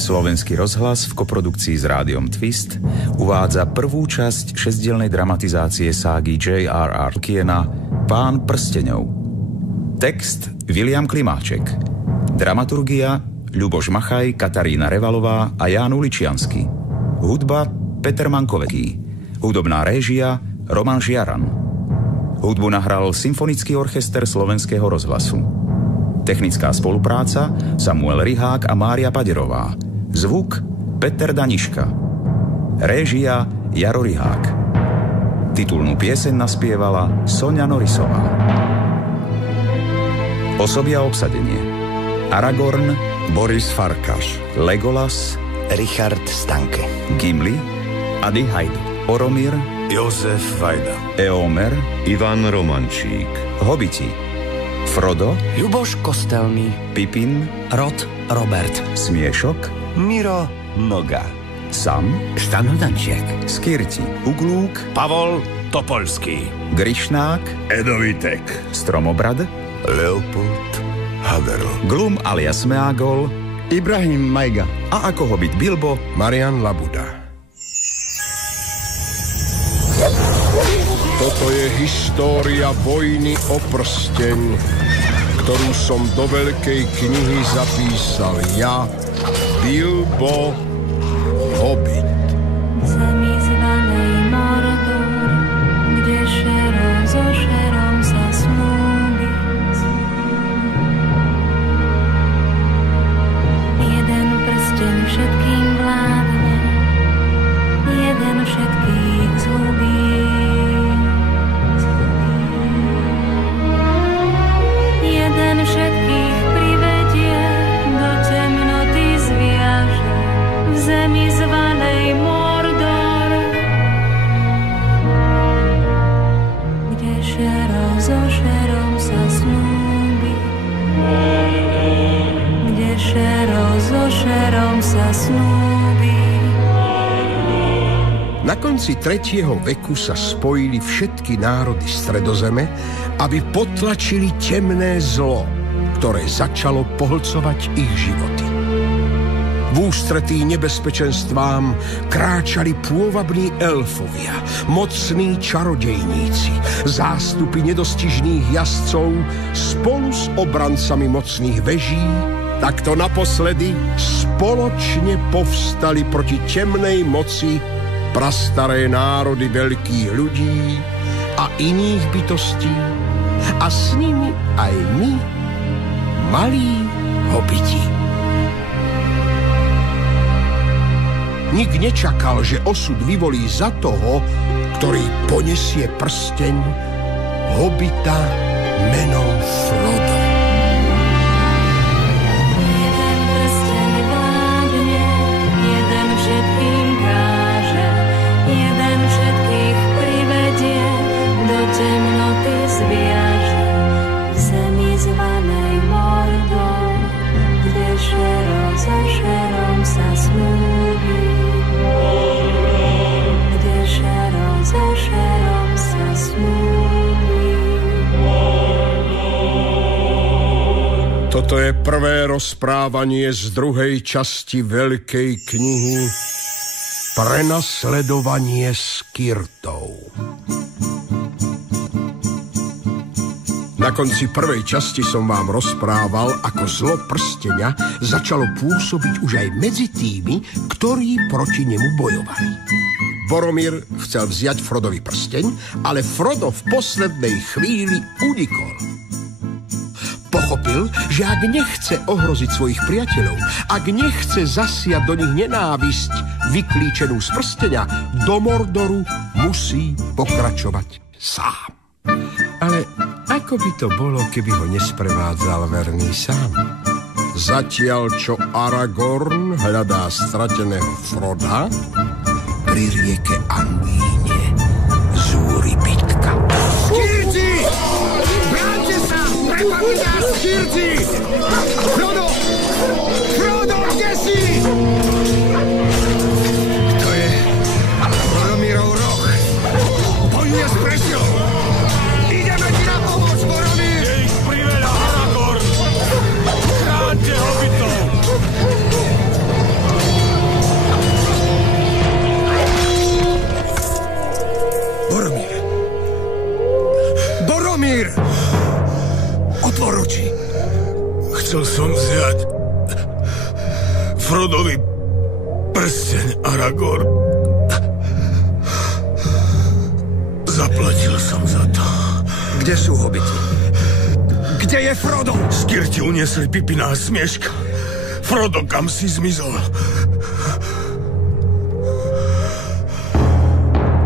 Slovenský rozhlas v koprodukcii s Rádiom Twist uvádza prvú časť šesťdielnej dramatizácie ságy J.R.R. Tolkiena Pán prsteňov. Text Viliam Klimáček. Dramaturgia Ľuboš Machaj, Katarína Revalová a Ján Uličiansky. Hudba Peter Mankoveký. Hudobná réžia Roman Žiaran. Hudbu nahral Symfonický orchester Slovenského rozhlasu. Technická spolupráca Samuel Rihák a Mária Paderová. Zvuk Peter Daniška. Réžia Jaro Rihák. Titulnú pieseň naspievala Soňa Norisová. Osoby a obsadenie: Aragorn Boris Farkas, Legolas Richard Stanke, Gimli Ady Hajdú, Oromír Jozef Vajda, Eomer Ivan Romančík, Hobiti Frodo Ľuboš Kostelný, Pipin Rod Robert, Smiešok Miro Noga, Sam Stano Dančiek, Skirti Uglúk Pavol Topolský, Grišnák Edovitek, Stromobrad Leopold Haverl, Glum alias Meagol Ibrahim Majga a ako hobit Bilbo Marian Labuda. Toto je história vojny o prsteň, ktorú som do veľkej knihy zapísal ja, Bilbo Hobbit. Zemi zvanej Mordor, kde šerom so šerom sa snúbiť. Jeden prsteň všetkým vládne, jeden všetkých zhubí. Jeden všetkých privedie, do temnoty zviaže, v zemi zvanej Mordor, kde šero so šerom sa snúbi. Kde šero so šerom sa snúbi. Na konci 3. veku sa spojili všetky národy Stredozeme, aby potlačili temné zlo, ktoré začalo pohlcovať ich životy. V ústretí nebezpečenstvám kráčali pôvabní elfovia, mocní čarodejníci, zástupy nedostižných jazdcov spolu s obrancami mocných veží. Takto naposledy spoločne povstali proti temnej moci prastaré národy veľkých ľudí a iných bytostí, a s nimi aj my, malí hobiti. Nik nečakal, že osud vyvolí za toho, ktorý ponesie prsteň, hobita menom Frodo. Jeden prsteň vládne, jeden všetkým káže, jeden všetkých privedie, do temnoty zviaže, v zemi zvanej Mordor, kde šero so šerom sa snúbi. Kde šero so šerom sa snúbi. Toto je prvé rozprávanie z druhej časti Veľkej knihy Prenasledovanie Skirtov. Na konci prvej časti som vám rozprával, ako zlo prsteňa začalo pôsobiť už aj medzi tými, ktorí proti nemu bojovali. Boromír chcel vziať Frodovi prsteň, ale Frodo v poslednej chvíli unikol. Pochopil, že ak nechce ohroziť svojich priateľov, ak nechce zasiať do nich nenávisť vyklíčenú z prsteňa, do Mordoru musí pokračovať sám. Ale ako by to bolo, keby ho nesprevádzal verný sám? Zatiaľ, čo Aragorn hľadá strateného Froda, pri rieke Anguíne zúri bitka. Skirti! Bráňte sa! Prepadli nás Skirti! Frodo! Frodo, kde si? To je Boromírov roh. Bojuje s prestiou. Ideme ti na pomoc, Boromír! Je ich priveľa, Aragorn! Chráňte hobitov! Chcel som vziať Frodovi prsteň Aragorn. Zaplatil som za to. Kde sú hobiti? Kde je Frodo? Skirti uniesli Pipina a Smieška. Frodo kam si zmizol.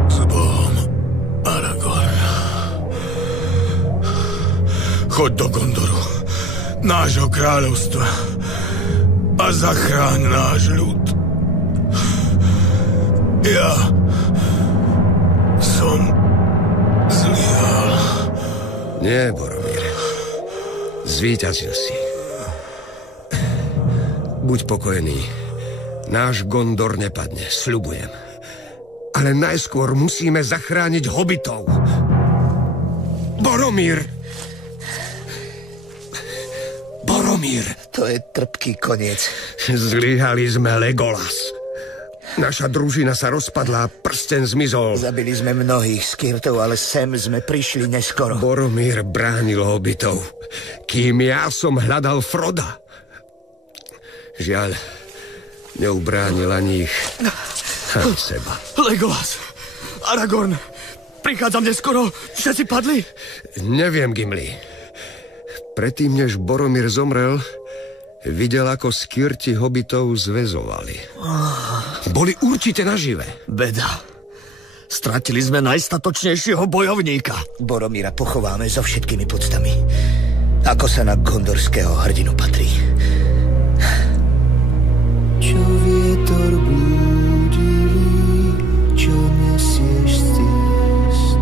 S Bohom, Aragorn. Choď do Gondoru, nášho kráľovstva, a zachráň náš ľud. Ja som zlyhal. Nie, Boromír. Zvíťazil si. Buď pokojný. Náš Gondor nepadne, sľubujem. Ale najskôr musíme zachrániť hobitov. Boromír! Boromír! To je trpký koniec. Zlyhali sme, Legolas. Naša družina sa rozpadla, prsteň zmizol. Zabili sme mnohých skirtov, ale sem sme prišli neskoro. Boromír bránil hobitov, kým ja som hľadal Froda. Žiaľ, neubránil ani ich, ani seba. Legolas, Aragorn, prichádzam neskoro, všetci padli? Neviem, Gimli. Predtým, než Boromír zomrel, videl, ako skirti hobitov zväzovali. Boli určite nažive. Beda. Stratili sme najstatočnejšieho bojovníka. Boromíra pochováme so všetkými podstami. Ako sa na gondorského hrdinu patrí. Čo vietor blúdivý, čo nesieš stíst.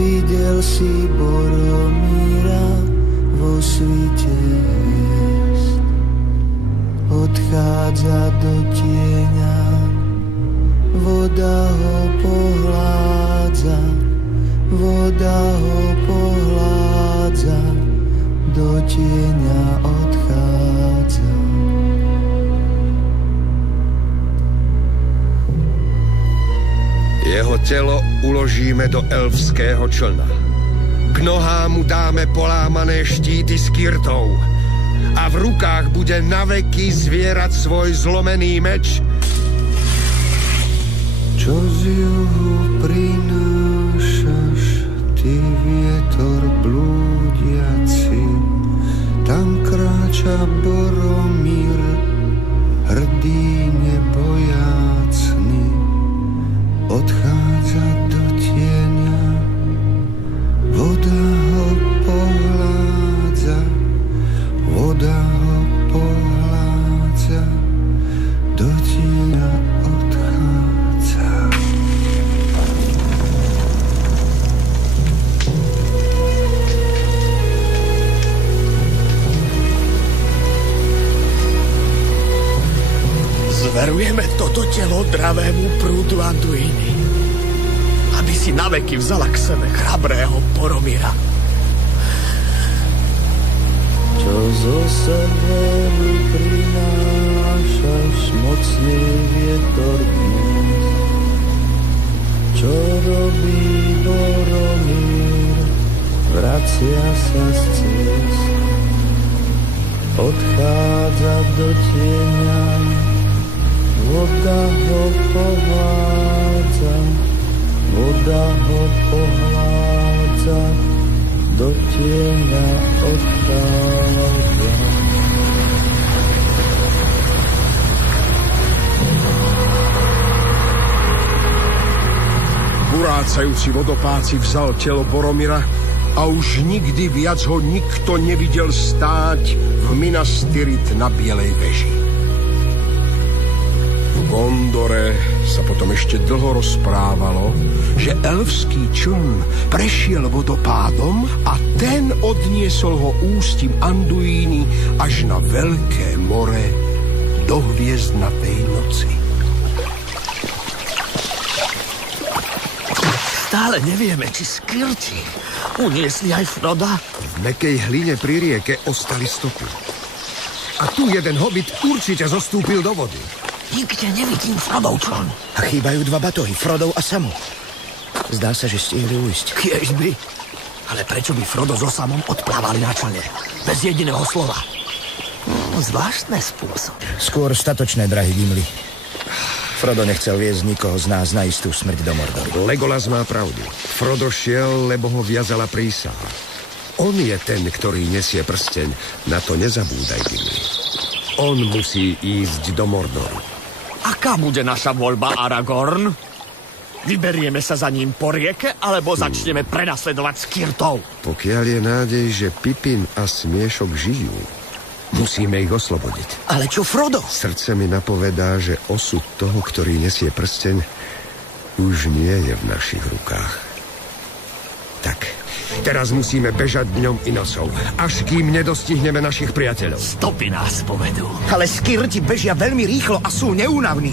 Videl si Boromíra vo svite hviezd. Odchádza do tieňa, voda ho pohládza, voda ho pohládza, do tieňa odchádza. Jeho telo uložíme do elfského člna. K nohám mu dáme polámané štíty skirtov a v rukách bude naveky zvierať svoj zlomený meč. Čo z juhu prinášaš, ty vietor blúdiaci? Tam kráča Boromír, hrdý nebojácny. Odchádza do tieňa, voda ho pohládza, voda ho pohládza, do tieňa odchádza. Zverujeme toto telo dravému prúdu Anduiny, aby si naveky vzala k sebe chrabrého Boromíra. Čo zo severu prinášaš, mocný vietor dnes? Čo robí Boromír, vracia sa z ciest. Odchádza do tieňa, voda ho pohládza, voda ho pohládza, do tieňa odchádza. Burácajúci vodopád si vzal telo Boromira a už nikdy viac ho nikto nevidel stáť v Minas Tirith na Bielej veži. V Gondore sa potom ešte dlho rozprávalo, že elfský čln prešiel vodopádom a ten odniesol ho ústím Anduíny až na veľké more do hviezdnatej noci. Stále nevieme, či skirti uniesli aj Froda. V mäkkej hline pri rieke ostali stopy. A tu jeden hobit určite zostúpil do vody. Nikde nevidím Frodov čln. A chýbajú dva batohy, Frodov a Samu. Zdá sa, že stihli ujsť. Kiežby. Ale prečo by Frodo so Samom odplávali na člne? Bez jediného slova. Zvláštne spôsoby. Skôr statočné, drahý Gimli. Frodo nechcel viesť nikoho z nás na istú smrť do Mordoru. Legolas má pravdu. Frodo šiel, lebo ho viazala prísaha. On je ten, ktorý nesie prsteň. Na to nezabúdaj, Gimli. On musí ísť do Mordoru. Aká bude naša voľba, Aragorn? Vyberieme sa za ním po rieke, alebo začneme prenasledovať skirtov? Pokiaľ je nádej, že Pipin a Smiešok žijú, musíme ich oslobodiť. Ale čo Frodo? Srdce mi napovedá, že osud toho, ktorý nesie prsteň, už nie je v našich rukách. Tak, teraz musíme bežať dňom i nocou, až kým nedostihneme našich priateľov. Stopy nás povedú. Ale skirti bežia veľmi rýchlo a sú neúnavní.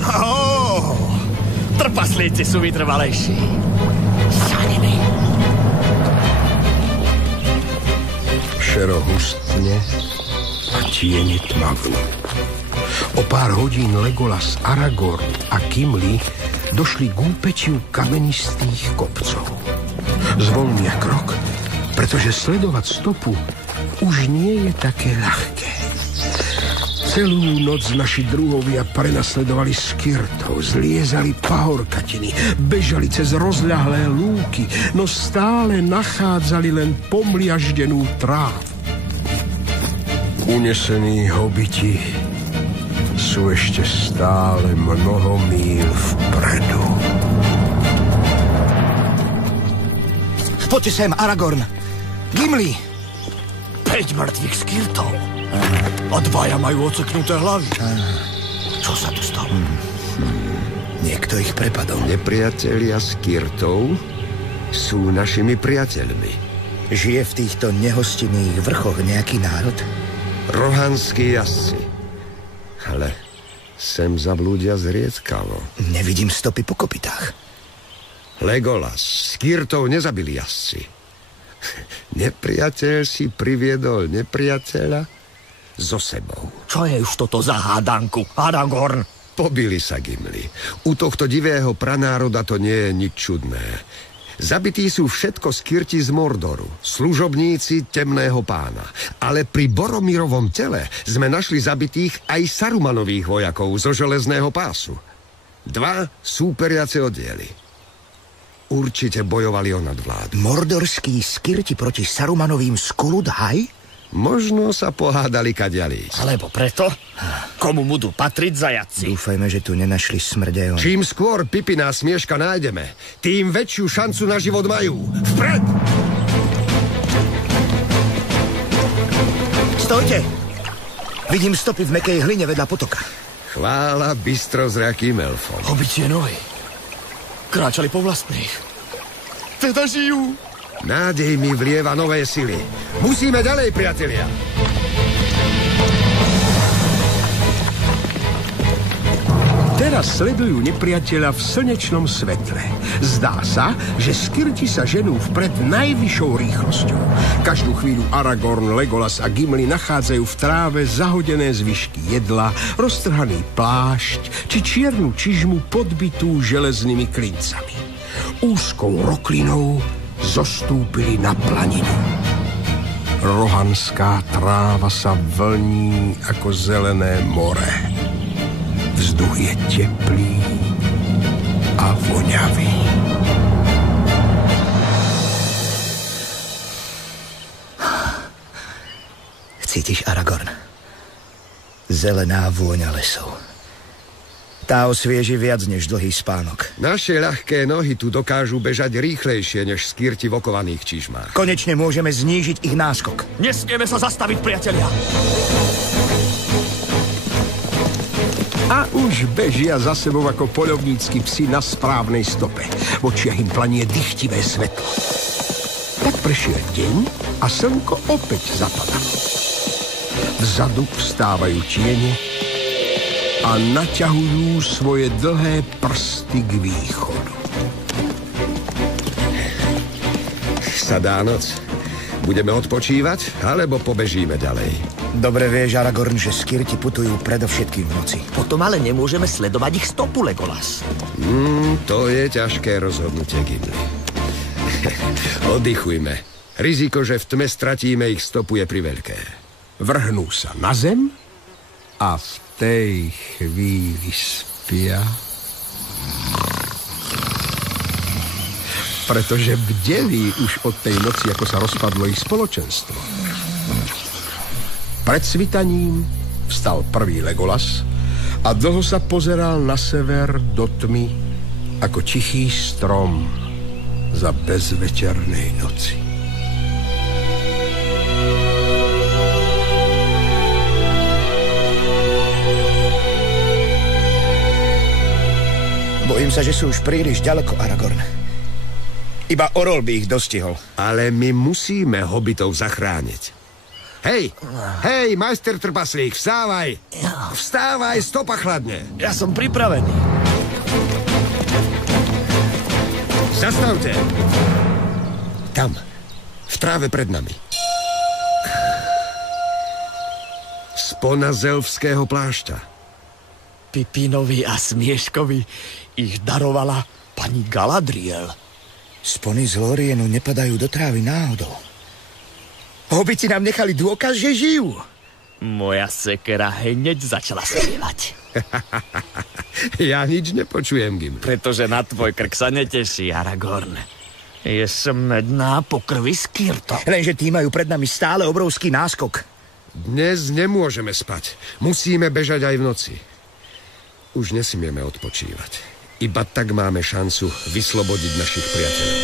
Trpaslíci sú vytrvalejší. Za nimi. Šero hustne a tiene tmavnú. O pár hodín Legolas, Aragorn a Gimli došli k úpeťu kamenistých kopcov. Zvolnia krok, pretože sledovať stopu už nie je také ľahké. Celú noc naši druhovia prenasledovali skirtov, zliezali pahorkatiny, bežali cez rozľahlé lúky, no stále nachádzali len pomliaždenú trávu. Unesení hobiti sú ešte stále mnoho míľ vpredu. Poďte sem, Aragorn. Gimli. 5 mŕtvych skirtov. A 2 majú oceknuté hlavy. Čo sa tu stalo? Niekto ich prepadol. Nepriatelia skirtov sú našimi priateľmi. Žije v týchto nehostinných vrchoch nejaký národ? Rohanskí jazdci. Ale sem zablúdia zriedkavo. Nevidím stopy po kopytách. Legolas, skirtov nezabili jazdci. Nepriateľ si priviedol nepriateľa so sebou. Čo je už toto za hádanku, Aragorn? Pobili sa, Gimli. U tohto divého pranároda to nie je nič čudné. Zabití sú všetko skirti z Mordoru, služobníci temného pána. Ale pri Boromirovom tele sme našli zabitých aj Sarumanových vojakov zo železného pásu. 2 súperiace oddiely. Určite bojovali o nadvládu. Mordorskí skirti proti Sarumanovým Skuludhaj? Možno sa pohádali kadiali. Alebo preto, komu budú patriť zajaci. Dúfajme, že tu nenašli smrť. Čím skôr Pipina a Smieška nájdeme, tým väčšiu šancu na život majú. Vpred! Stojte! Vidím stopy v mäkkej hline vedľa potoka. Chvála bystrozrakým elfom. Hobitie nohy. Kráčali po vlastných. Teda žijú. Nádej mi vlieva nové sily. Musíme ďalej, priatelia. Teraz sledujú nepriateľa v slnečnom svetle. Zdá sa, že skirti sa ženú vpred najvyššou rýchlosťou. Každú chvíľu Aragorn, Legolas a Gimli nachádzajú v tráve zahodené zvyšky jedla, roztrhaný plášť či čiernu čižmu podbitú železnými klincami. Úzkou roklinou zostúpili na planinu. Rohanská tráva sa vlní ako zelené more. Vzduch je teplý a voňavý. Cítiš, Aragorn? Zelená vôňa lesov. Tá osvieži viac než dlhý spánok. Naše ľahké nohy tu dokážu bežať rýchlejšie než skirti v okovaných čižmách. Konečne môžeme znížiť ich náskok. Nesmieme sa zastaviť, priatelia. A už bežia za sebou ako poľovnícky psi na správnej stope. V očiach im planie dychtivé svetlo. Tak prešiel deň a slnko opäť zapadalo. Vzadu vstávajú tiene a naťahujú svoje dlhé prsty k východu. Sadá noc. Budeme odpočívať, alebo pobežíme ďalej? Dobre vieš, Aragorn, že skirti putujú predovšetkým v noci. Potom ale nemôžeme sledovať ich stopu, Legolas. To je ťažké rozhodnutie, Gimli. Oddychujme. Riziko, že v tme stratíme ich stopu, je priveľké. Vrhnú sa na zem a v tej chvíli spia. Pretože bdeli už od tej noci, ako sa rozpadlo ich spoločenstvo. Pred svitaním vstal prvý Legolas a dlho sa pozeral na sever do tmy ako tichý strom za bezveternej noci. Bojím sa, že sú už príliš ďaleko, Aragorn. Iba Orol by ich dostihol. Ale my musíme hobitov zachrániť. Hej, majster trpaslík, vstávaj! Vstávaj, stopa chladne! Ja som pripravený. Zastavte! Tam, v tráve pred nami. Spona z elfského plášťa. Pipinovi a Smieškovi ich darovala pani Galadriel. Spony z Lórienu nepadajú do trávy náhodou. Hobiti nám nechali dôkaz, že žijú. Moja sekera hneď začala spievať. Ja nič nepočujem, Gimli. Pretože na tvoj krk sa neteší, Aragorn. Je smedná po krvi Skirto. Lenže tí majú pred nami stále obrovský náskok. Dnes nemôžeme spať. Musíme bežať aj v noci. Už nesmieme odpočívať. Iba tak máme šancu vyslobodiť našich priateľov.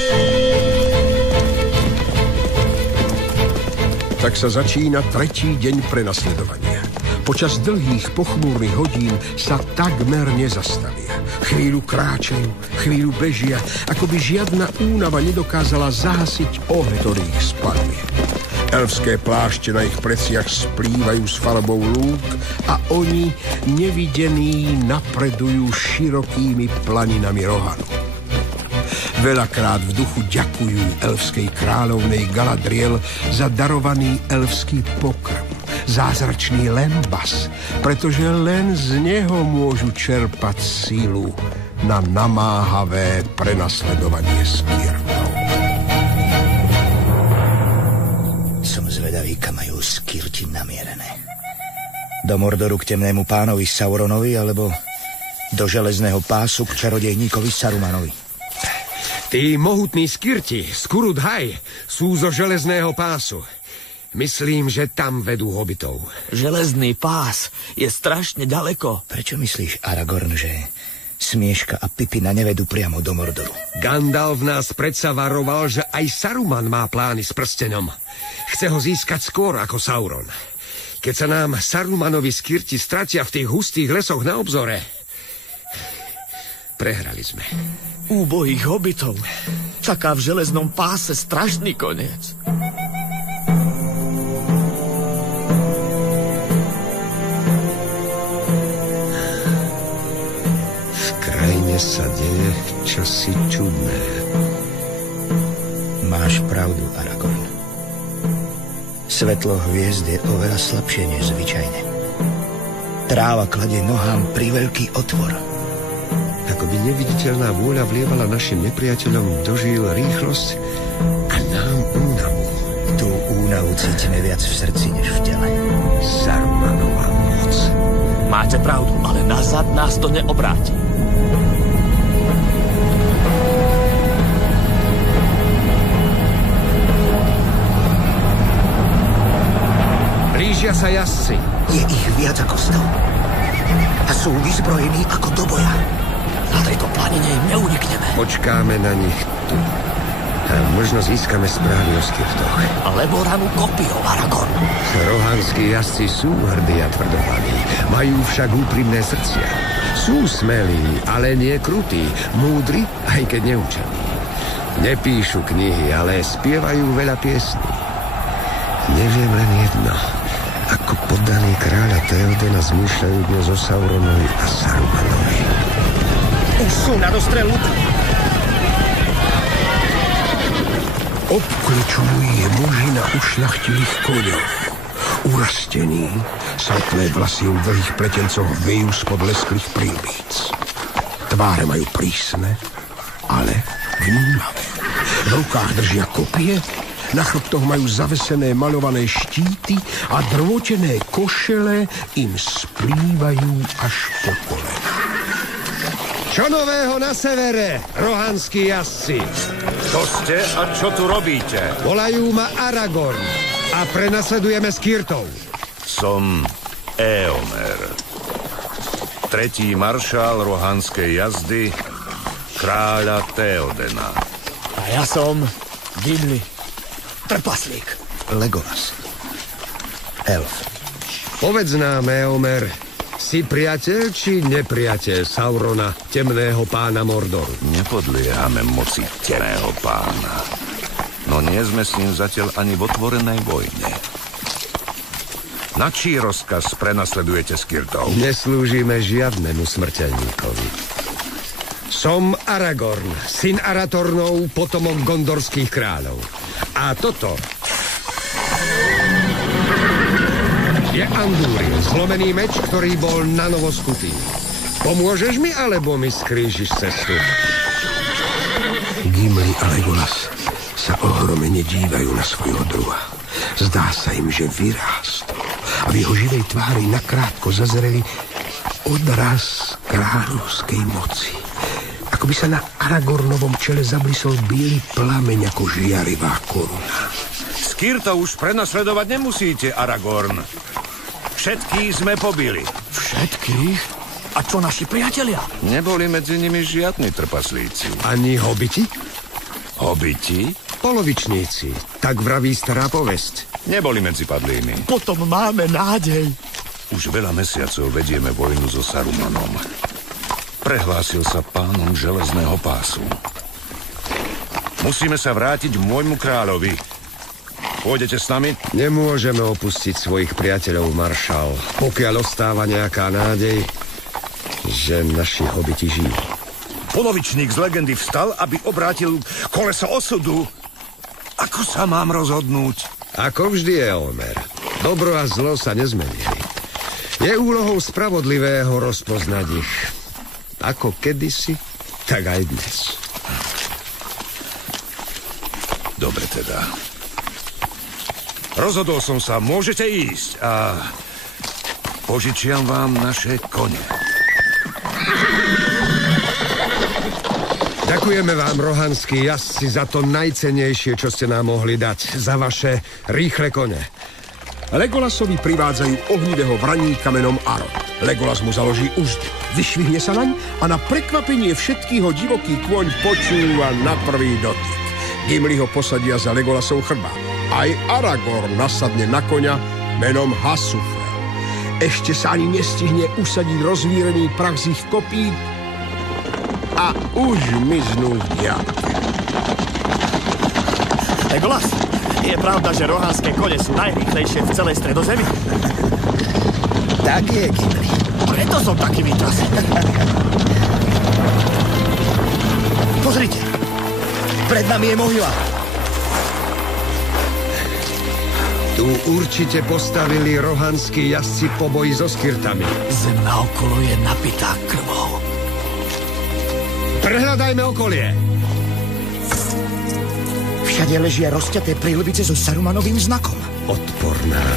Tak sa začína tretí deň prenasledovania. Počas dlhých pochmúrnych hodín sa takmer nezastavia. Chvíľu kráčajú, chvíľu bežia, ako by žiadna únava nedokázala zahasiť oheň, ktorý ich spaluje. Elfské plášte na ich pleciach splývajú s farbou lúk a oni, nevidení, napredujú širokými planinami Rohanu. Veľakrát v duchu ďakujú elfskej kráľovnej Galadriel za darovaný elfský pokrm, zázračný lembas, pretože len z neho môžu čerpať sílu na namáhavé prenasledovanie Skirtov. Som zvedavý, kam majú Skirti namierené. Do Mordoru k temnému pánovi Sauronovi, alebo do železného pásu k čarodejníkovi Sarumanovi. Tí mohutní Skirti z Kurud-Hai sú zo železného pásu. Myslím, že tam vedú hobitov. Železný pás je strašne ďaleko. Prečo myslíš, Aragorn, že Smieška a Pipina nevedú priamo do Mordoru? Gandalf nás predsa varoval, že aj Saruman má plány s prstenom. Chce ho získať skôr ako Sauron. Keď sa nám Sarumanovi Skirti stratia v tých hustých lesoch na obzore, prehrali sme. Úbohých hobitov čaká v železnom páse strašný koniec. V krajine sa deje čosi čudné. Máš pravdu, Aragorn. Svetlo hviezd je oveľa slabšie než zvyčajne. Tráva kladie nohám priveľký otvor. Ako by neviditeľná vôľa vlievala našim nepriateľom do žíl rýchlosť a nám únavu. Tú únavu cítime viac v srdci než v tele. Sarumanova moc. Máte pravdu, ale nazad nás to neobráti. Blížia sa jazdci. Je ich viac ako 100. A sú vyzbrojení ako do boja. Na tejto planine im neunikneme. Počkáme na nich tu. A možno získame správy o Skirtoch. Alebo ranu kopiou, Aragorn. Rohanskí jazdci sú hrdí a tvrdohlaví. Majú však úprimné srdcia. Sú smelí, ale nie krutí. Múdri, aj keď neúčelní. Nepíšu knihy, ale spievajú veľa piesní. Neviem len jedno. Ako poddaní kráľa Theodena zmýšľajú dnes o Sauronovi a Sarumanovi. Už sú na dostrelu. Obklečujú je muži na ušľachtilých koňoch. Urastení, svetlé vlasy v dlhých pletencoch vejú spod lesklých prílbíc. Tváre majú prísne, ale vnímavé. V rukách držia kopie Na chrbtoch majú zavesené maľované štíty a drvotené košele im splývajú až po kolena. Čo nového na severe, rohanskí jazdci? Kto ste a čo tu robíte? Volajú ma Aragorn a prenasledujeme Skirtov. Som Éomer, tretí maršál rohanskej jazdy, kráľa Théodena. A ja som Gimli, trpaslík. Legolas. Elf. Povedz nám, Éomer, si priateľ či nepriateľ Saurona, temného pána Mordoru? Nepodliehame moci temného pána, no nie sme s ním zatiaľ ani v otvorenej vojne. Na čí rozkaz prenasledujete Skirtov? Neslúžime žiadnemu smrteľníkovi. Som Aragorn, syn Aratornov, potomok gondorských kráľov. A toto je Andúril, zlomený meč, ktorý bol nanovo skutý. Pomôžeš mi, alebo mi skrížiš cestu? Gimli a Legolas sa ohromene dívajú na svojho druha. Zdá sa im, že vyrástol a v jeho živej tvári nakrátko zazreli odraz kráľovskej moci. Ako by sa na Aragornovom čele zablisol biely plameň ako žiarivá koruna. Skirtov už prenasledovať nemusíte, Aragorn. Všetkých sme pobili. Všetkých? A čo naši priatelia? Neboli medzi nimi žiadni trpaslíci. Ani hobiti? Hobiti? Polovičníci. Tak vraví stará povesť. Neboli medzi padlými. Potom máme nádej. Už veľa mesiacov vedieme vojnu so Sarumanom. Prehlásil sa pánom železného pásu. Musíme sa vrátiť k môjmu kráľovi. Pôjdete s nami? Nemôžeme opustiť svojich priateľov, maršál, pokiaľ ostáva nejaká nádej, že naši hobiti žijú. Polovičník z legendy vstal, aby obrátil koleso osudu. Ako sa mám rozhodnúť? Ako vždy, Éomer. Dobro a zlo sa nezmenili. Je úlohou spravodlivého rozpoznať ich. Ako kedysi, tak aj dnes. Dobre teda. Rozhodol som sa, môžete ísť a požičiam vám naše kone. Ďakujeme vám, rohanskí jazdci, za to najcennejšie, čo ste nám mohli dať. Za vaše rýchle kone. Legolasovi privádzajú ohnivého vraníka menom Arod. Legolas mu založí úzdu, vyšvihne sa naň a na prekvapenie všetkých ho divoký kôň počúva na prvý dotyk. Gimli ho posadia za Legolasov chrbát. Aj Aragorn nasadne na koňa menom Hasufel. Ešte sa ani nestihne usadiť rozvírený prach z ich kopít a už miznú v diaľke. Legolas, je pravda, že rohanské kone sú najrýchlejšie v celej Stredozemi? Tak je, Gimli. Preto som taký vytrasený. Pozrite, pred nami je mohyla. Tu určite postavili rohanskí jazdci po boji so Skirtami. Zem naokolo je napitá krvou. Prehľadajme okolie. Všade ležia rozťaté príľbice so Sarumanovým znakom. Odporná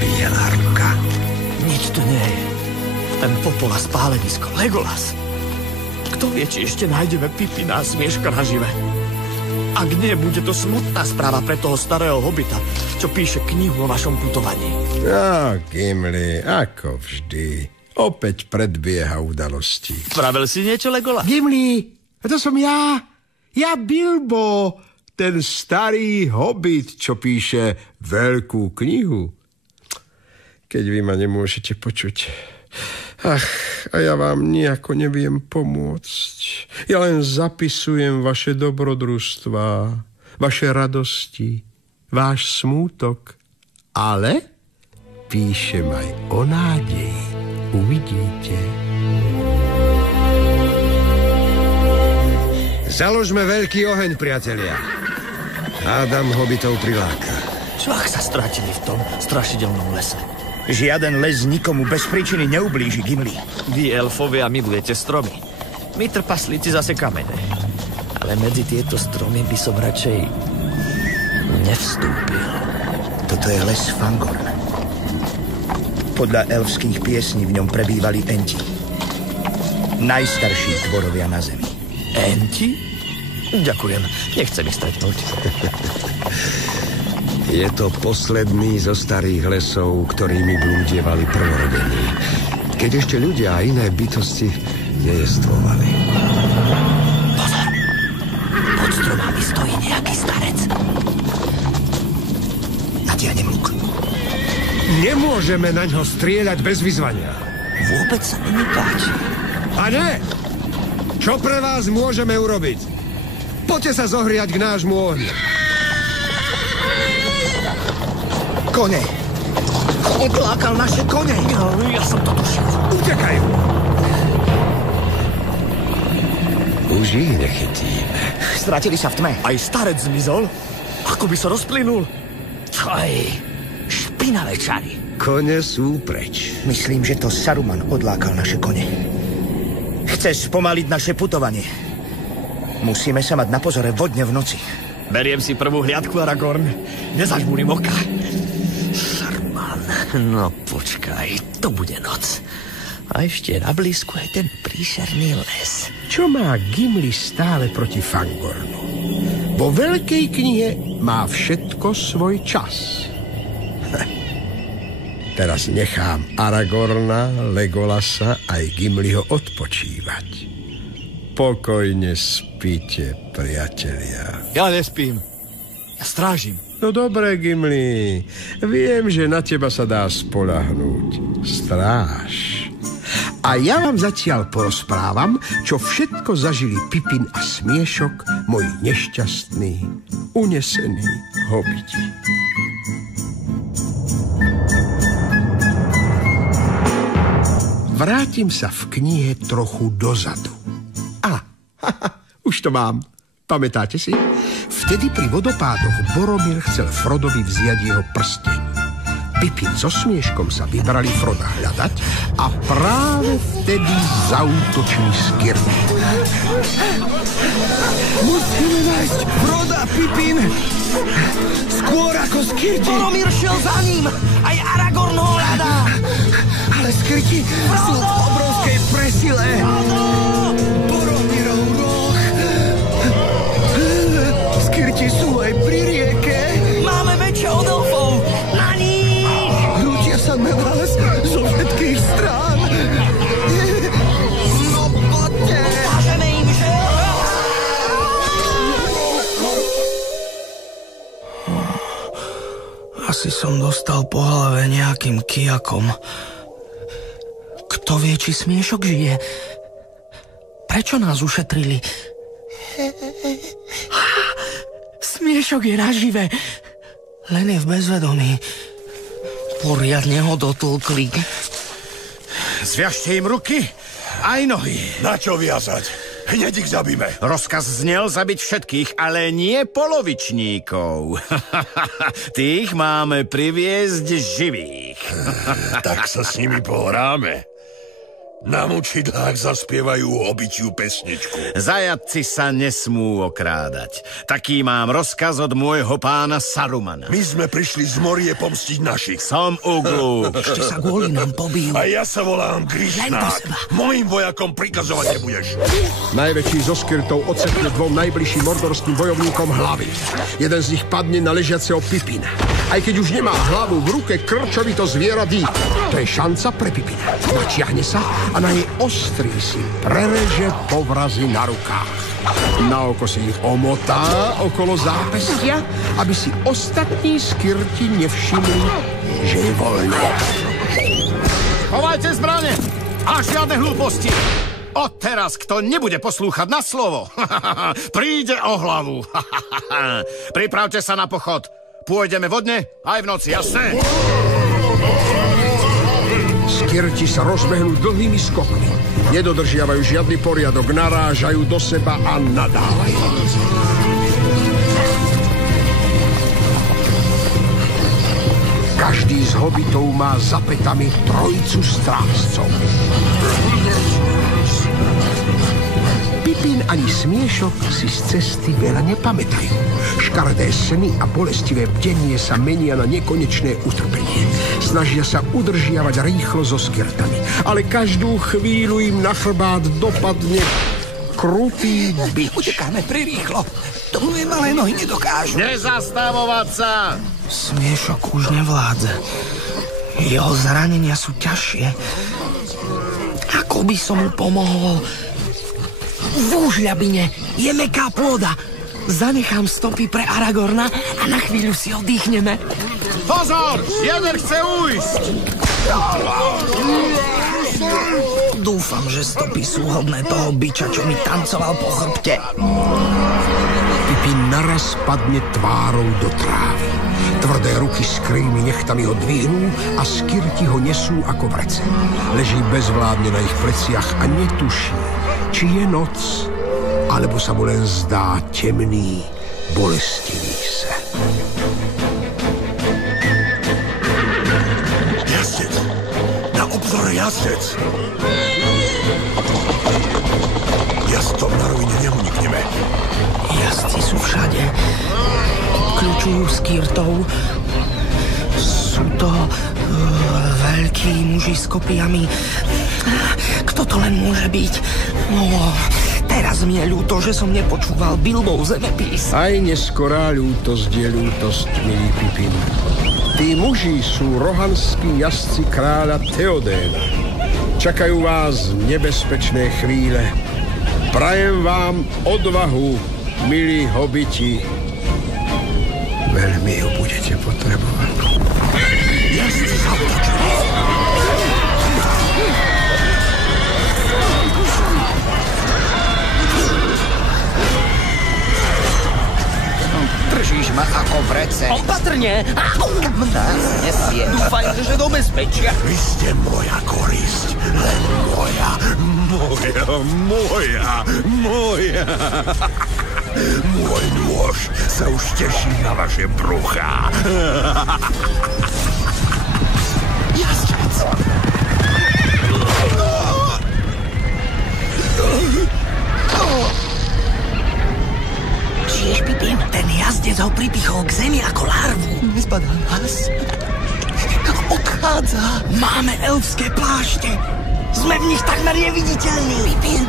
biela ruka. Nič tu nie je. Ten popol a spálenisko. Legolas. Kto vie, či ešte nájdeme Pipina a Smieška nažive? Ak nie, bude to smutná správa pre toho starého hobita, čo píše knihu o našom putovaní. Gimli, ako vždy. Opäť predbieha udalosti. Spravil si niečo, Legolas? Gimli, to som ja. Ja Bilbo, ten starý hobit, čo píše veľkú knihu. Keď vy ma nemôžete počuť. Ach, a ja vám nejako neviem pomôcť. Ja len zapisujem vaše dobrodružstvá, vaše radosti, váš smútok. Ale píšem aj o nádeji. Uvidíte. Založme veľký oheň, priatelia. Hádam hobitov priláka. Čo ak sa stratili v tom strašidelnom lese? Žiaden les nikomu bez príčiny neublíži, Gimli. Vy, elfovia, milujete stromy. My, trpaslíci, zase kamene. Ale medzi tieto stromy by som radšej nevstúpil. Toto je les Fangorn. Podľa elfských piesní v ňom prebývali Enti. Najstarší tvorovia na zemi. Enti? Ďakujem, nechcem ich stretnúť. Je to posledný zo starých lesov, ktorými blúdievali prvorodení, keď ešte ľudia a iné bytosti nejestvovali. Pozor! Pod stromami stojí nejaký starec. Natiahnem luk. Nemôžeme na ňo strieľať bez vyzvania. Vôbec sa mi nepáči. A ne! Čo pre vás môžeme urobiť? Poďte sa zohriať k nášmu ohňu. Kone! Odlákal naše kone! Ja som to tušil. Utekajú! Už ich nechytíme. Stratili sa v tme. Aj starec zmizol? Ako by sa rozplynul? Aj špinavé čary. Kone sú preč. Myslím, že to Saruman odlákal naše kone. Chce spomaliť naše putovanie. Musíme sa mať na pozore vodne v noci. Beriem si prvú hliadku, Aragorn. Nezažmúrim oka. Saruman, no počkaj, to bude noc. A ešte na blízku je ten príšerný les. Čo má Gimli stále proti Fangornu? Vo veľkej knihe má všetko svoj čas. Teraz nechám Aragorna, Legolasa aj Gimliho odpočívať. Pokojne spíte, priatelia. Ja nespím. Ja strážim. No dobre, Gimli. Viem, že na teba sa dá spoľahnúť. Stráž. A ja vám zatiaľ porozprávam, čo všetko zažili Pipin a Smiešok, moji nešťastní, unesení hobiti. Vrátim sa v knihe trochu dozadu. Už to mám. Pamätáte si? Vtedy pri vodopádoch Boromir chcel Frodovi vziať jeho prsteň. Pipin so Smieškom sa vybrali Froda hľadať a práve vtedy zaútočili Skirty. Musíme nájsť Froda, Pipin! Skôr ako Skirty! Boromir šiel za ním! Aj Aragorn ho hľadá! Ale Skirty sú v obrovskej presile! Boromirov roh! Skirty sú aj pri rieke! Máme väčšie od elfov! Na nich! Hrútia sa na nás zo všetkých strán! No poďte! Ukážeme im, že... Asi som dostal po hlave nejakým kijakom. Kto vie, či Smiešok žije? Prečo nás ušetrili? Smiešok je nažive. Len je v bezvedomí. Poriadne ho dotlkli. Zviažte im ruky aj nohy. Na čo viazať? Hneď ich zabíme. Rozkaz znel zabiť všetkých, ale nie polovičníkov. Tých máme priviesť živých. Tak sa s nimi pohráme. Na mučidlách zaspievajú obyčiu pesničku. Zajatci sa nesmú okrádať. Taký mám rozkaz od môjho pána Sarumana. My sme prišli z morie pomstiť našich. Som Uglu. Ešte sa kvôli nám pobijú. A ja sa volám Grishnák. Mojím vojakom prikazovať nebudeš. Najväčší zo Skirtov odsekne dvom najbližším mordorským bojovníkom hlavy. Jeden z nich padne na ležiaceho Pipina. Aj keď už nemá hlavu v ruke, krčovito zviera dýcha. To je šanca pre Pipina. Načiahne sa a na jej ostrý si prereže povrazy na rukách. Na oko si ich omotá okolo zápestia, aby si ostatní Skirti nevšimli, že je voľné. Chovajte zbrane a žiadne hlúposti. Odteraz, kto nebude poslúchať na slovo, príde o hlavu. Pripravte sa na pochod. Pôjdeme vodne aj v noci, jasné? Skirti sa rozbehnú dlhými skokmi. Nedodržiavajú žiadny poriadok, narážajú do seba a nadávajú. Každý z hobitov má za pätami trojicu strážcov. Pipín ani Smiešok si z cesty veľa nepamätajú. Škaredé sny a bolestivé bdenie sa menia na nekonečné utrpenie. Snažia sa udržiavať rýchlo so skirtami, ale každú chvíľu im na chrbát dopadne krutý bič. Utekáme prirýchlo. To moje malé nohy nedokážu. Nezastavovať sa! Smiešok už nevládze. Jeho zranenia sú ťažšie. Ako by som mu pomohol? V úžľabine je mäkká pôda. Zanechám stopy pre Aragorna a na chvíľu si oddychneme. Pozor! Jeden chce ujsť! Dúfam, že stopy sú hodné toho biča, čo mi tancoval po chrbte. Pipín naraz padne tvárou do trávy. Tvrdé ruky s krývými nechtami ho dvihnú a skirti ho nesú ako vrece. Leží bezvládne na ich pleciach a netuší, či je noc, alebo sa mu len zdá temný, bolestivý sen. Jazdec! Na obzore jazdec! Jazdcom na rovine neunikneme. Jazdci sú všade. Kľúčujú skirtov. Sú to veľkí muži s kopiami. Kto to len môže byť? Teraz mi je ľúto, že som nepočúval Bilbov zemepis. Aj neskorá ľútosť je ľútosť, milý Pipin. Tí muži sú rohanskí jazdci kráľa Theodéna. Čakajú vás nebezpečné chvíle. Prajem vám odvahu, milí hobiti. Veľmi ju budete potrebovať. Jazdci zautočili. Držíš ma ako vrece. Opatrne! Kam nás nesie? Dúfajme, že do bezpečia. Vy ste moja korisť. Len moja. Môj nôž sa už teší na vaše bruchá. Jazdec! Žiješ, Pipin? Ten jazdec ho pripichol k zemi ako larvu. Nespadá nás. Odchádza. Máme elfské plášte. Sme v nich takmer neviditeľní. Pipin,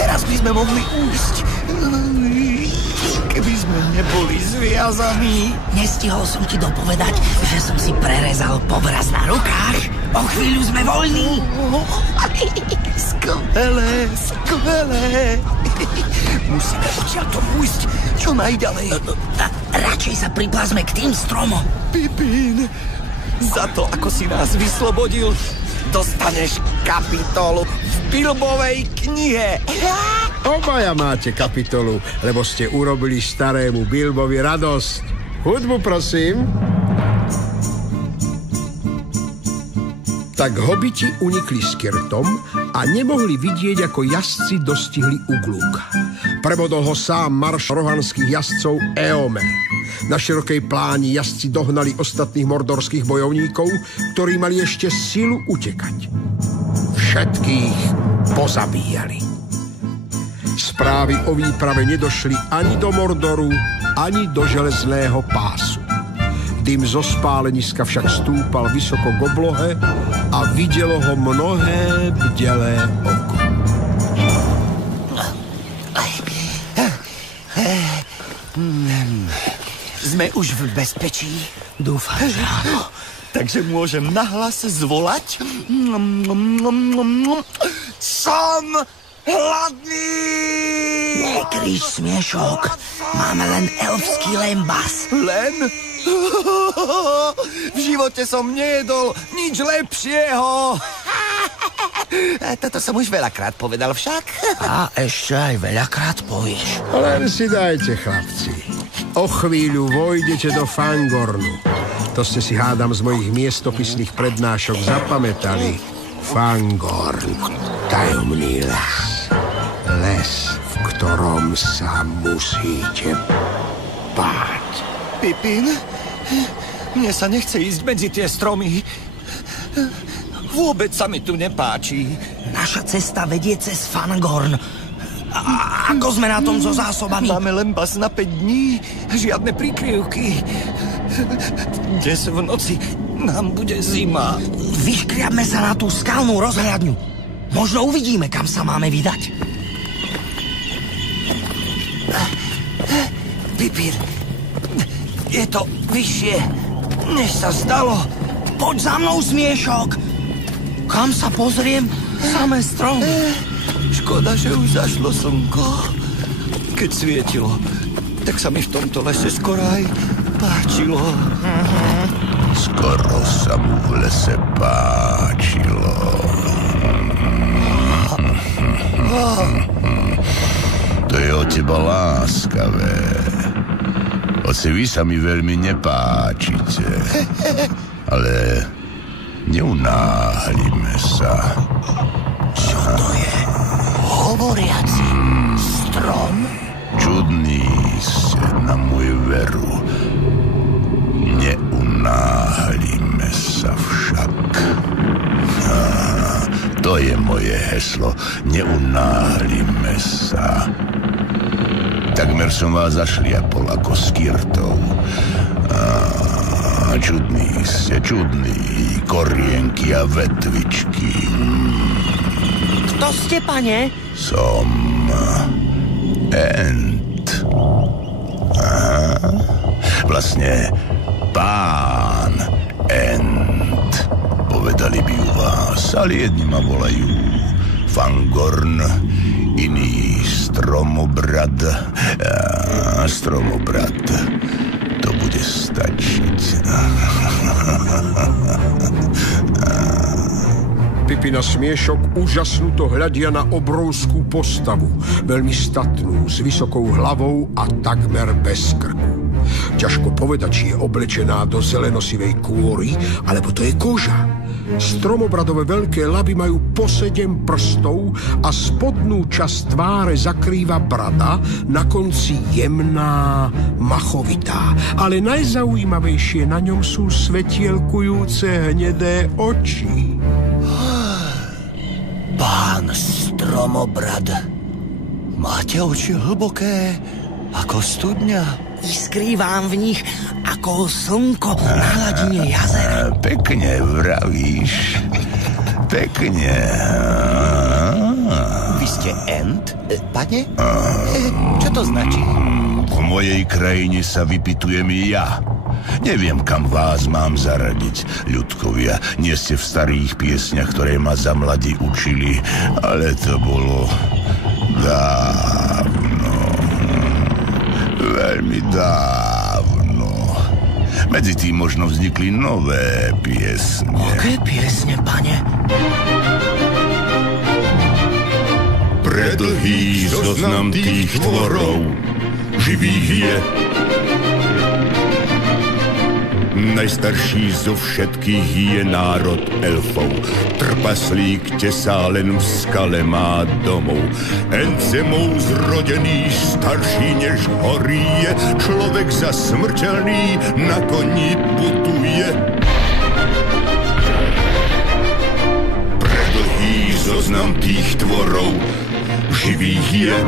teraz by sme mohli újsť. Keby sme neboli zviazaní. Nestihol som ti dopovedať, že som si prerezal povraz na rukách. O chvíľu sme voľní. Skvelé, skvelé. Musíme odtiaľto újsť čo najďalej. Radšej sa priplazme k tým stromom. Pipin, za to, ako si nás vyslobodil, dostaneš kapitolu v Bilbovej knihe. Obaja máte kapitolu, lebo ste urobili starému Bilbovi radosť. Hudbu, prosím. Tak hobiti unikli skirtom a nemohli vidieť, ako jazdci dostihli Uglúka. Prebodol ho sám marš rohanských jazdcov Éomer. Na širokej pláni jazdci dohnali ostatných mordorských bojovníkov, ktorí mali ešte silu utekať. Všetkých pozabíjali. Správy o výprave nedošli ani do Mordoru, ani do železného pásu. Dym zo spáleniska však stúpal vysoko k oblohe a videlo ho mnohé bdelé oko. Sme už v bezpečí? Dúfam, že áno. Takže môžem nahlas zvolať? Som hladný! Nekríž, Smiešok. Máme len elfský lembas. Len? V živote som nejedol nič lepšieho. Toto som už veľakrát povedal však. A ešte aj veľakrát povieš. Len si dajte, chlapci. O chvíľu vojdete do Fangornu. To ste si, hádam, z mojich miestopisných prednášok zapamätali. Fangorn, tajomný les. Les, v ktorom sa musíte báť. Pipin, mne sa nechce ísť medzi tie stromy. Vôbec sa mi tu nepáči. Naša cesta vedie cez Fangorn. Ako sme na tom so zásobami? Máme len bas na 5 dní, žiadne prikryvky. Dnes v noci nám bude zima. Vyškriabme sa na tú skalnú rozhľadňu. Možno uvidíme, kam sa máme vydať. Pipír, je to vyššie, než sa zdalo. Poď za mnou, Smiešok. Kam sa pozriem? Samé stromy. Škoda, že už zašlo slnko. Keď svietilo, tak sa mi v tomto lese skoro aj páčilo. Skoro sa mu v lese páčilo. To je od teba láskavé. Hoci vy sa mi veľmi nepáčite. Ale neunáhlime sa. Čo to je? Hovoriaci strom? Čudný ste na môj veru. Neunáhlime sa však. To je moje heslo. Neunáhlime sa. Takmer som vás zašliapol ako skirtov. Čudný ste, čudný. Korienky a vetvičky. Kto ste, pane? Som Ent. Vlastne pán Ent. Povedali by u vás, ale jedni ma volajú Fangorn, iný Stromobrad. Stromobrad, to bude stačiť. Pipina Smiešok úžasnuto hľadia na obrovskú postavu, veľmi statnú, s vysokou hlavou a takmer bez krku. Ťažko povedať, či je oblečená do zelenosivej kôry, alebo to je koža. Stromobradové veľké laby majú po 7 prstov a spodnú časť tváre zakrýva brada, na konci jemná, machovitá. Ale najzaujímavejšie na ňom sú svetielkujúce hnedé oči. Pán Stromobrad, máte oči hlboké ako studňa. Iskrý vám v nich ako slnko na hladine jazera. Pekne vravíš. Pekne. Vy ste Ent, pane? Čo to značí? V mojej krajine sa vypytujem ja. Neviem, kam vás mám zaradiť, ľudkovia. Nie ste v starých piesňach, ktoré ma za mladí učili, ale to bolo dávno. Veľmi dávno. Medzi tým možno vznikli nové piesne. Aké piesne, pane? Predlhý zoznam tých tvorov živých je. Najstarší zo všetkých je národ elfov. Trpaslík tesá len v skale má domov. Ent zemou zrodený, starší než horí je. Človek zasmrteľný na koni putuje. Predlhý zoznam tých tvorov živých je.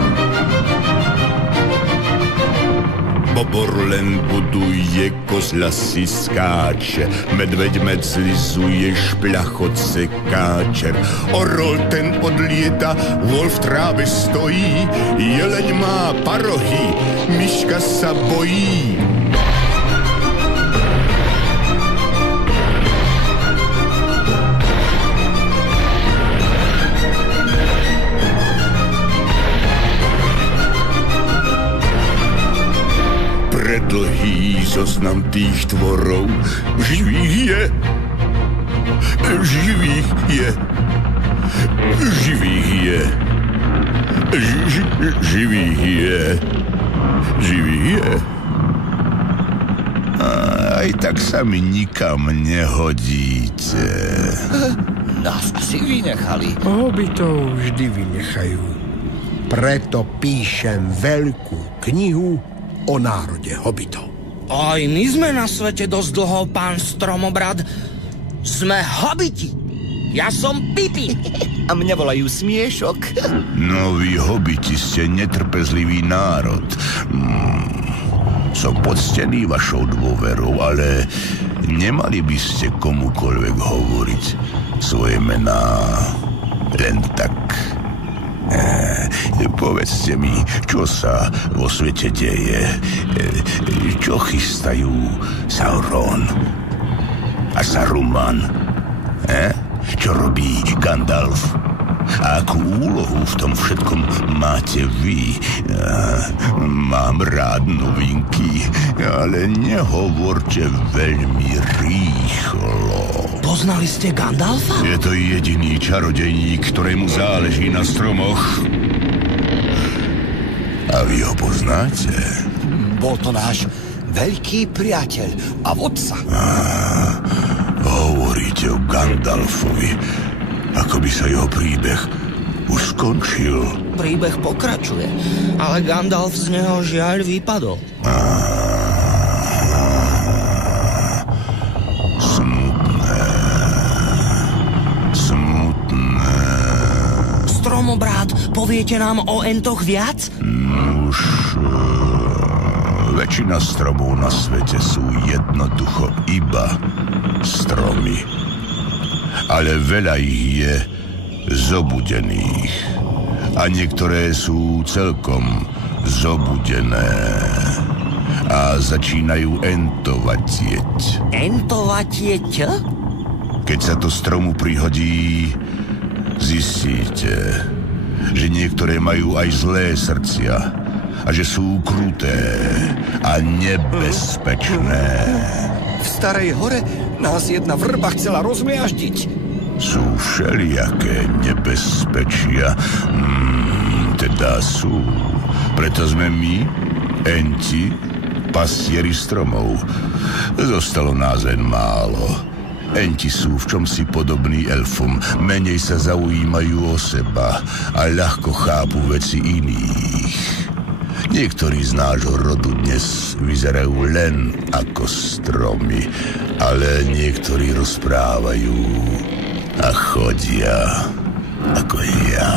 Bobor len buduje, kozľa si skáče, medveď med zlizuje, špľachot sekáčer. Orol ten odlieta, vol v tráve stojí, jeleň má parohy, myška sa bojí. Dlhý zoznam tých tvorov živých je. Živých je. Živých je. Živých je. Živých je. Aj tak sa mi nikam nehodíte. Nás asi vynechali. Hobitov vždy vynechajú. Preto píšem veľkú knihu o národe hobitov. Aj my sme na svete dosť dlho, pán Stromobrad. Sme hobiti. Ja som Pipi. A mňa volajú Smiešok. No vy hobiti ste netrpezlivý národ. Som poctený vašou dôverou, ale nemali by ste komukoľvek hovoriť svoje mená len tak. Povedzte mi, čo sa vo svete deje, čo chystajú Sauron a Saruman, čo robí Gandalf a akú úlohu v tom všetkom máte vy. Mám rád novinky, ale nehovorte veľmi rýchlo. Poznali ste Gandalfa? Je to jediný čarodejník, ktorému záleží na stromoch. A vy ho poznáte? Bol to náš veľký priateľ a vodca. Hovoríte o Gandalfovi, ako by sa jeho príbeh už skončil. Príbeh pokračuje, ale Gandalf z neho žiaľ vypadol. Smutné. Stromobrat, poviete nám o entoch viac? Už väčšina stromov na svete sú jednoducho iba stromy. Ale veľa ich je zobudených. A niektoré sú celkom zobudené. A začínajú entovatieť. Entovatieť? Keď sa to stromu prihodí, zistíte, že niektoré majú aj zlé srdcia a že sú kruté a nebezpečné. V Starej hore nás jedna vrba chcela rozmiaždiť. Sú všelijaké nebezpečia. Teda sú. Preto sme my, enti, pastieri stromov. Zostalo nás len málo. Enti sú v čomsi podobní elfom. Menej sa zaujímajú o seba a ľahko chápu veci iných. Niektorí z nášho rodu dnes vyzerajú len ako stromy, ale niektorí rozprávajú a chodia ako ja.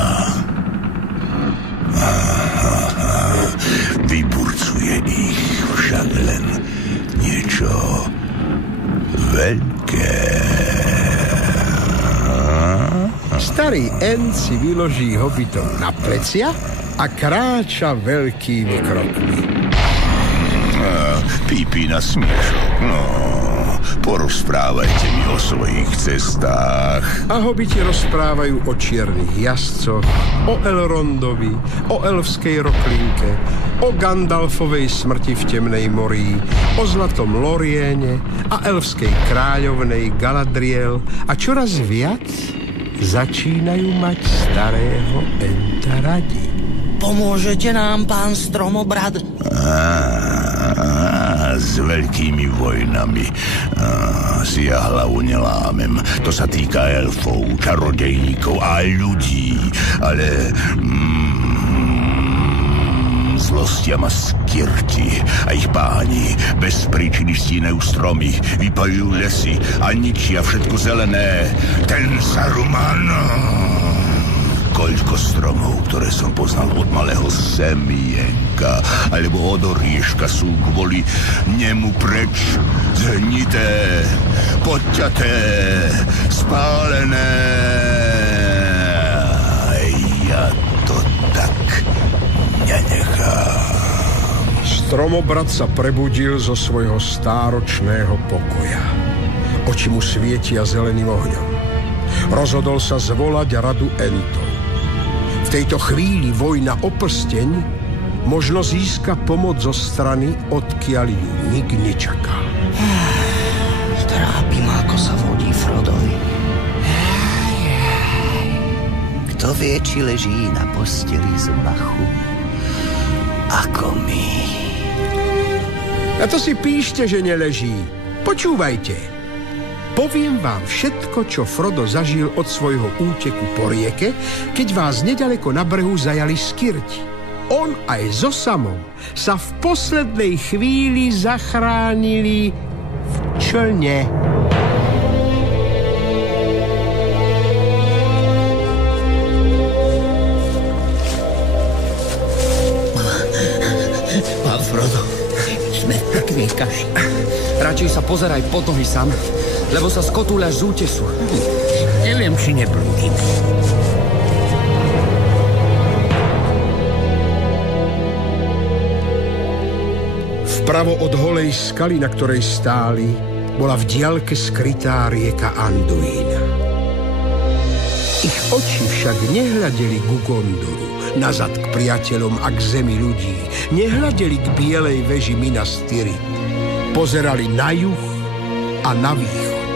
Vyburcuje ich však len niečo veľké. Starý Ent si vyloží hobitov na plecia a kráča veľkými krokmi. Pípi na smiešok, no. Porozprávajte mi o svojich cestách. A hobiti rozprávajú o čiernych jazdcoch, o Elrondovi, o elfskej roklinke, o Gandalfovej smrti v temnej morí, o zlatom Loriene a elfskej kráľovnej Galadriel a čoraz viac začínajú mať starého Enta radi. Pomôžete nám, pán Stromobrat? S veľkými vojnami si ja hlavu nelámem. To sa týka elfov, čarodejníkov a ľudí. Ale zlostia ma skirti a ich páni bez príčiny stínajú stromy, vypaľujú lesy a ničia všetko zelené. Ten Saruman... Koľko stromov, ktoré som poznal od malého semienka alebo od orieška, sú kvôli nemu preč zhnité, podťaté, spálené. Ja to tak nenechám. Stromobrat sa prebudil zo svojho stáročného pokoja. Oči mu svietia zeleným ohňom. Rozhodol sa zvolať radu Entov. V tejto chvíli vojna o prsteň možno získa pomoc zo strany, odkiaľ ju nik nečaká. Trápi ma, ako sa vodí Frodovi. Kto vie, či leží na posteli z machu ako my. A to si píšte, že neleží. Počúvajte. Poviem vám všetko, čo Frodo zažil od svojho úteku po rieke, keď vás nedaleko na brehu zajali skirti. On aj so Samom sa v poslednej chvíli zachránili v člne. kaši. Radšej sa pozeraj pod nohy sám, lebo sa skotúľaš z útesu. Neviem, či neblúdim. Vpravo od holej skaly, na ktorej stáli, bola v diaľke skrytá rieka Anduína. Ich oči však nehľadeli ku Gondoru, nazad k priateľom a k zemi ľudí. Nehľadeli k bielej veži Minas Tirith. Pozerali na juh a na východ.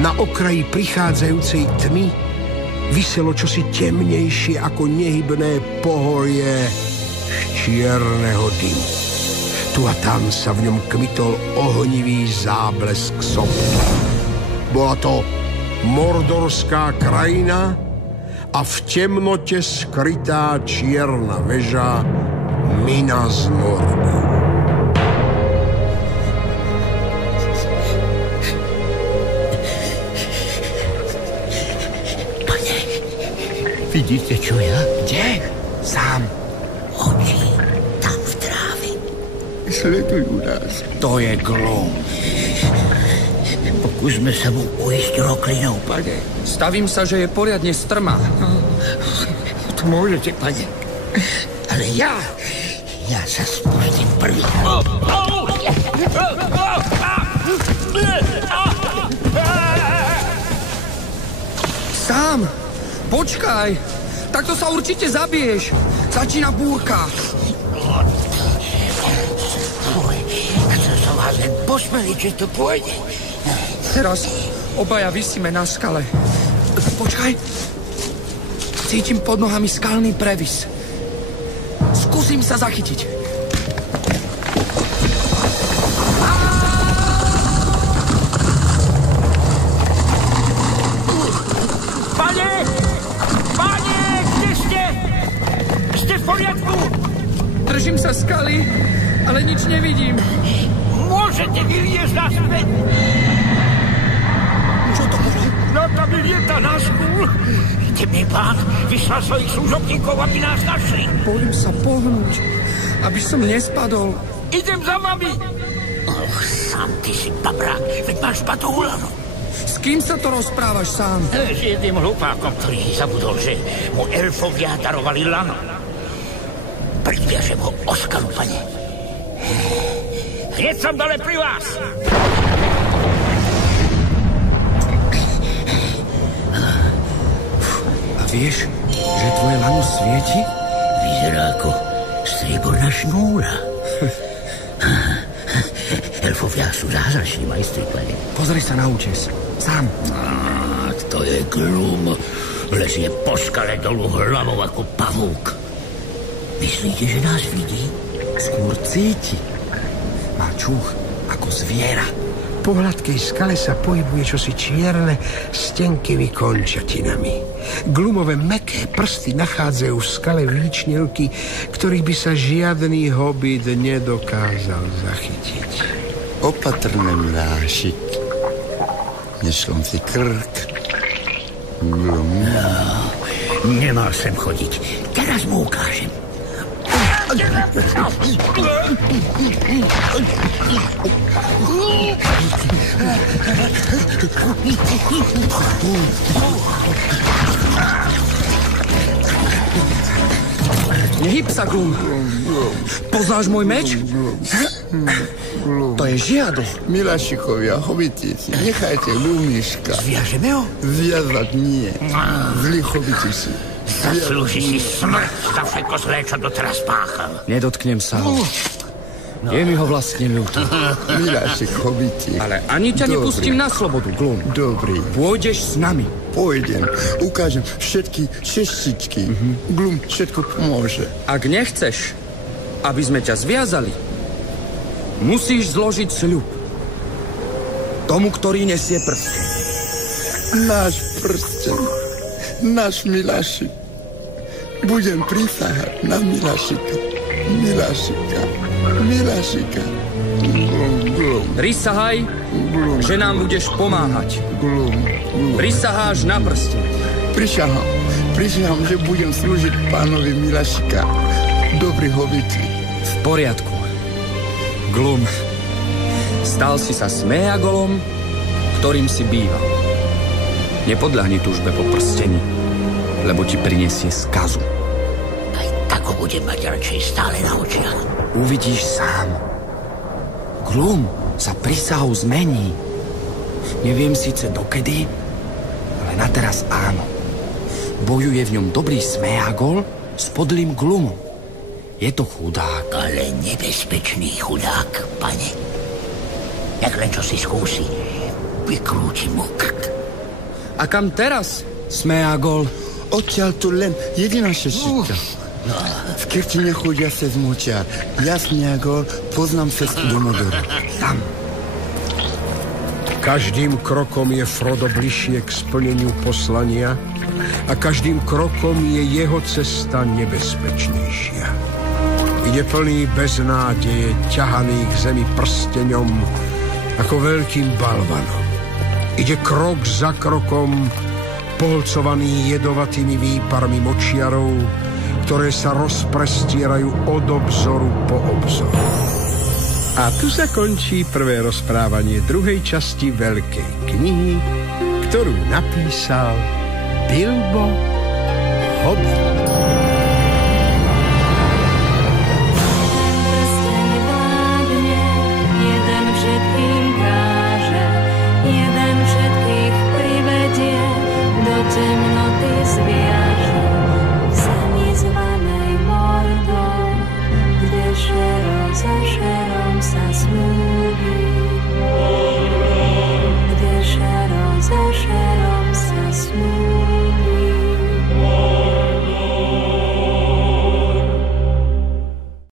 Na okraji prichádzajúcej tmy viselo čosi temnejšie ako nehybné pohorie z čierneho dymu. Tu a tam sa v ňom kmitol ohnivý záblesk sopky. Bola to mordorská krajina a v temnote skrytá čierna väža Minas Morgul. Pane, vidíte, čo ja? Kde? Sám. Oči, tam v tráve. Sledujú nás. To je Glum. Pokúsme sa mu ujsť roklinou, pane. Stavím sa, že je poriadne strmá. To môžete, pane. Ale ja sa spustím prvý. Sám, počkaj. Takto sa určite zabiješ. Začína búrka. Chcel som vás len posmeliť, že to pôjde. Teraz obaja visíme na skale. Počkaj. Cítim pod nohami skalný previs. Skúsim sa zachytiť. Pane! Pane, kde ste? Ste v poriadku? Držím sa skaly, ale nič nevidím. Môžete vyliezť na svet? Čo to bolo? No to vylieta náš kúl. Temný pán vyslal svojich služobníkov, aby nás našli. Bojím sa pohnúť, aby som nespadol. Idem za vami. Och, sám ty si babrák, veď máš špatú úľadu. S kým sa to rozprávaš sám? S jedným hlupákom, ktorý zabudol, že mu elfovia darovali lano. Predviažem ho o skalu, pane. Hneď som dole pri vás. A vieš, že tvoje lano svieti? Vyzerá ako strieborná šnúra. Elfovia sú zázrační majstri, pane. Pozri sa na útes. Sám. To je Glum. Lezie po skale dolu hlavou ako pavúk. Myslíte, že nás vidí? Skôr cíti. Má čuch ako zviera. Po hladkej skale sa pohybuje čosi čierne s tenkými končatinami. Glumové mäkké prsty nachádzajú v skale výčnelky, ktorých by sa žiadny hobit nedokázal zachytiť. Opatrne, Milášik. Nešlom si krk. Glum. No, nemal sem chodiť. Teraz mu ukážem. Nehyb sa, Glum. Poznáš môj meč? To je žiadlo. Milášikovia, hobitíci, nechajte Glumiška. Zviažeme ho? Zviazať nie. Zlí hobitíci. Zaslúži si smrť za všetko zlé, čo doteraz páchal. Nedotknem sa ho. Je mi ho vlastne ľúto. Milášik, hobiti. Ale ani ťa nepustím na slobodu, Glum. Dobrý. Pôjdeš s nami. Pôjdem. Ukážem všetky šestičky. Glum všetko pomôže. Ak nechceš, aby sme ťa zviazali, musíš zložiť sľub. Tomu, ktorý nesie prsten. Náš prsten. Náš Milášik. Budem prisahať na Milášika. Milášika. Milášika. Prisahaj, že nám budeš pomáhať. Prisaháš na prsten. Prisahám, že budem slúžiť pánovi Milášika. Dobrý hobiti. V poriadku. Glum, Stal si sa Sméagolom, ktorým si býval. Nepodľahni túžbe po prstení, lebo ti prinesie skazu. Aj tak ho budem mať radšej stále na očiach. Uvidíš sám. Glum sa prísahou zmení. Neviem síce dokedy, ale na teraz áno. Bojuje v ňom dobrý Sméagol s podlým Glumom. Je to chudák. Ale nebezpečný chudák, pane. Jak len čo si skúsi, vykrúti mu krk. A kam teraz, Sméagol? Odtiaľ tu len jediná šešička. V Kirtine chodia cez močiar. Ja, Sméagol, poznám cestu do Mordoru. Tam. Každým krokom je Frodo bližšie k splneniu poslania a každým krokom je jeho cesta nebezpečnejšia. Ide plný beznádeje, ťahaný k zemi prsteňom ako veľkým balvanom. Ide krok za krokom, pohlcovaný jedovatými výparmi močiarov, ktoré sa rozprestierajú od obzoru po obzoru. A tu sa končí prvé rozprávanie druhej časti Veľkej knihy, ktorú napísal Bilbo Hobbit.